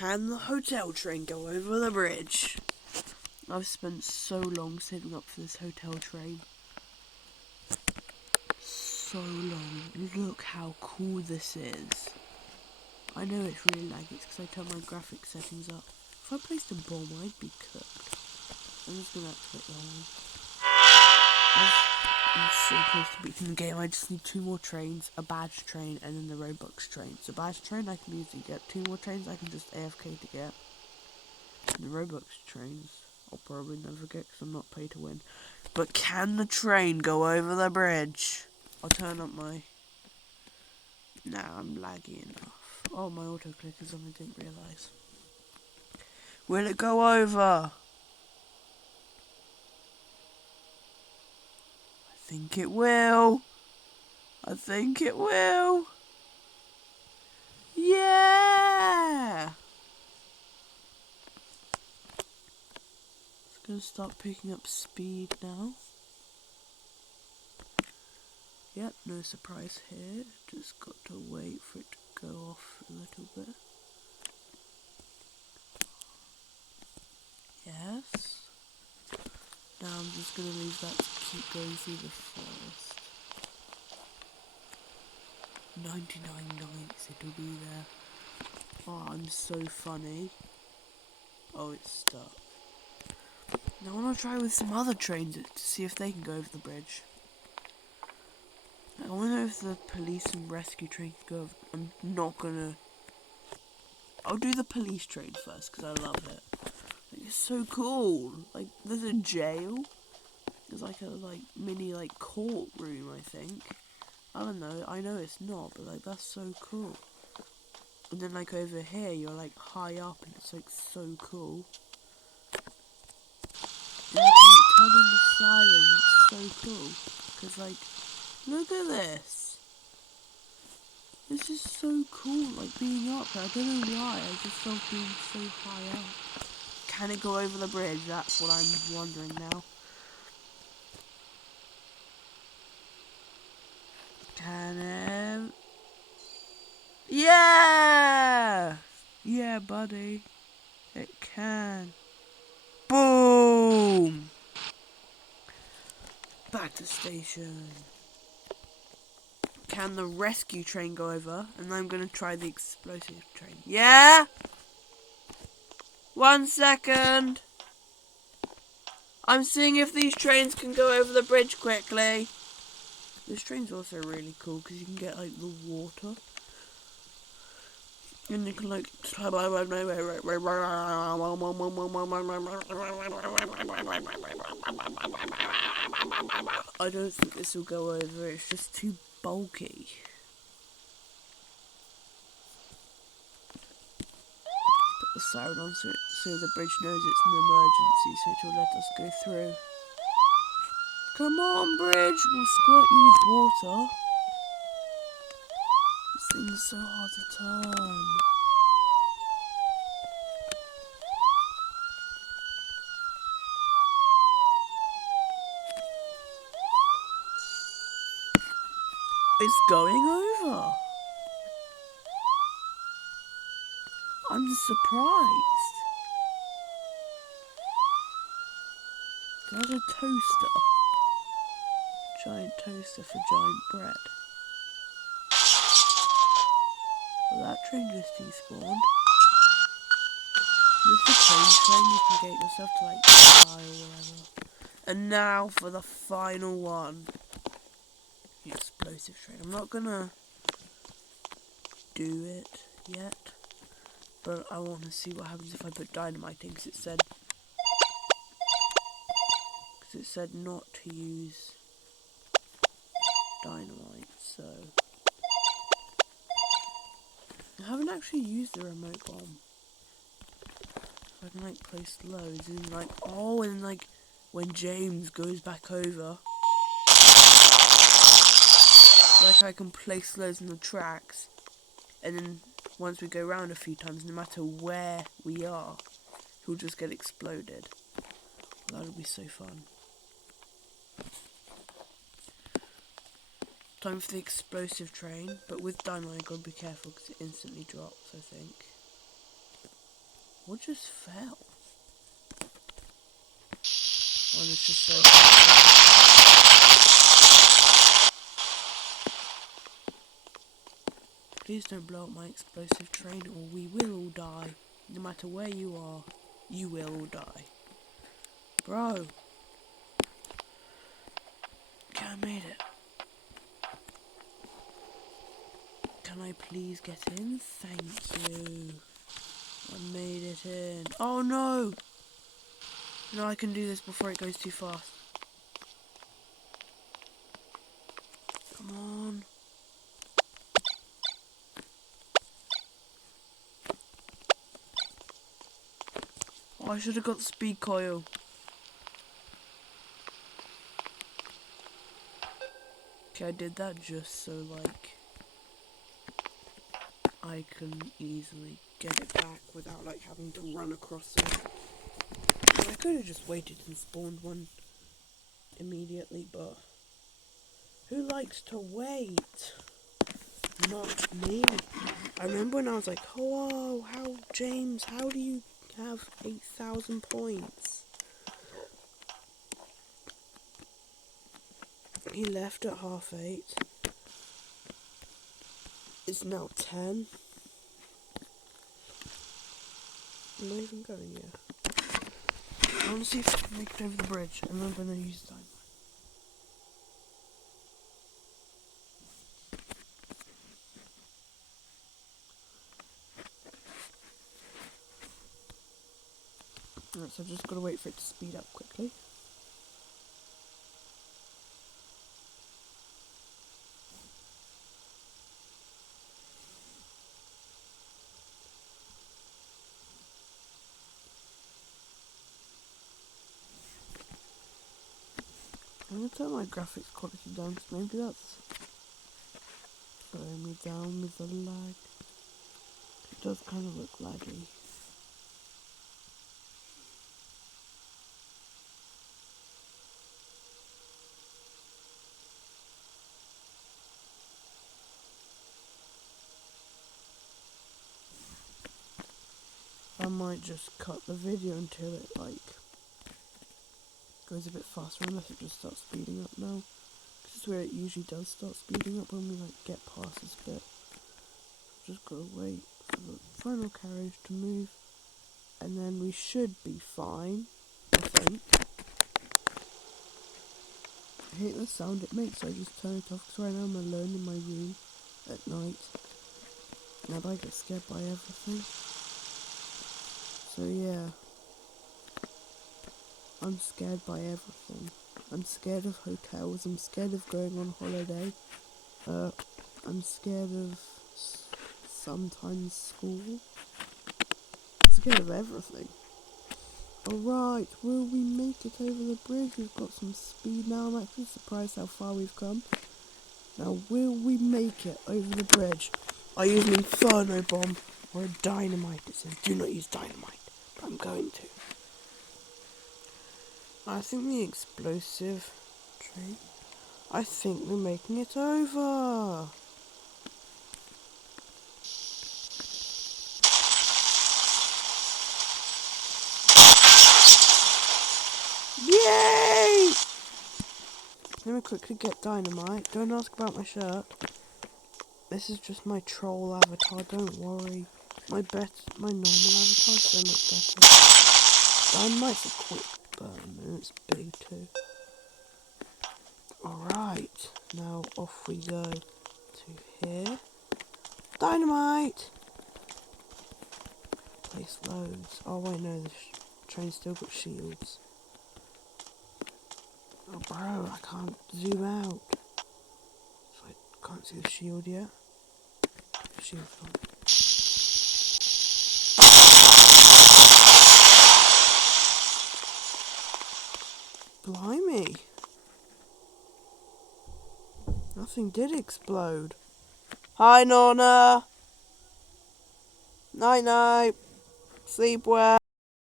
Can the hotel train go over the bridge? I've spent so long saving up for this hotel train. So long. Look how cool this is. I know it's really laggy, it's because I turned my graphics settings up. If I placed a bomb, I'd be cooked. I'm just gonna activate the whole one. I'm so close to beating the game. I just need 2 more trains, a badge train, and then the Robux train. So badge train I can easily get. 2 more trains I can just AFK to get. And the Robux trains I'll probably never get because I'm not paid to win. But can the train go over the bridge? I'll turn up my... Nah, I'm laggy enough. Oh, my autoclick is on, I didn't realise. Will it go over? I think it will. I think it will. Yeah! It's gonna start picking up speed now. Yep, no surprise here. Just got to wait for it to go off a little bit. Yes. Now I'm just gonna leave that to keep going through the forest. 99 nights it'll be there. Oh, I'm so funny. Oh, it's stuck. Now I wanna try with some other trains to see if they can go over the bridge. I wonder if the police and rescue train can go over. I'm not gonna... I'll do the police train first because I love it. Like, it's so cool. Like, there's a jail. There's like a mini courtroom, I think. I don't know. I know it's not, but like that's so cool. And then like over here, you're like high up, and it's like so cool. And you can like turn on the siren. It's so cool. Cause like, look at this. This is so cool. Like being up there. I don't know why. I just love being so high up. Can it go over the bridge? That's what I'm wondering now. Can it? Yeah! Yeah, buddy. It can. Boom! Back to station. Can the rescue train go over? And I'm gonna try the explosive train. Yeah? 1 second. I'm seeing if these trains can go over the bridge quickly. This train's also really cool because you can get like the water. And you can like... I don't think this will go over, it's just too bulky. Put the siren on so the bridge knows it's an emergency, so it will let us go through. Come on, bridge, we'll squirt you with water. This thing's so hard to turn. It's going over. I'm surprised. There's a toaster. Giant toaster for giant bread. Well, that train just despawned. With the train, you can get yourself to like Dubai or whatever. And now for the final one. The explosive train. I'm not gonna do it yet, but I want to see what happens if I put dynamite in, because it said not to use dynamite, so I haven't actually used the remote bomb. I can like place loads and like, oh, and like when James goes back over, like I can place loads in the tracks, and then once we go around a few times, no matter where we are, he'll just get exploded. That'll be so fun. Time for the explosive train, but with dynamite, gotta be careful because it instantly drops, I think. What just fell? Oh, it's just so. Please don't blow up my explosive train or we will all die. No matter where you are, you will all die. Bro. Okay, I made it. Can I please get in? Thank you. I made it in. Oh no! No, I can do this before it goes too fast. Come on. Oh, I should have got the speed coil. Okay, I did that just so, like, I can easily get it back without, like, having to run across it. I could have just waited and spawned one immediately, but who likes to wait? Not me. I remember when I was like, oh, James, how do you have 8,000 points? He left at 8:30. It's now 10. I'm not even going yet. I want to see if I can make it over the bridge, and I'm going to use time. Alright, so I've just got to wait for it to speed up quickly. I'm going to turn my graphics quality down, because maybe that's slowing me down with the lag. It does kind of look laggy. I might just cut the video until it, like, goes a bit faster, unless it just starts speeding up now. This is where it usually does start speeding up when we, like, get past this bit. Just gotta wait for the final carriage to move, and then we should be fine, I think. I hate the sound it makes, so I just turn it off, because right now I'm alone in my room at night, and I get scared by everything. So yeah, I'm scared by everything. I'm scared of hotels, I'm scared of going on holiday, I'm scared of sometimes school, I'm scared of everything. Alright, will we make it over the bridge? We've got some speed now, I'm actually surprised how far we've come. Now, will we make it over the bridge? I use an inferno bomb or a dynamite. It says do not use dynamite, but I'm going to. I think the explosive train. I think we're making it over. Yay! Let me quickly get dynamite. Don't ask about my shirt. This is just my troll avatar, don't worry. My normal avatar is so much better. Dynamite's a quick burn and it's big too. Alright, now off we go to here. Dynamite! Place loads. Oh wait, no, the train's still got shields. Oh bro, I can't zoom out. So I can't see the shield yet. Shield's gone. Blimey. Nothing did explode. Hi Nonna. Night night. Sleep well.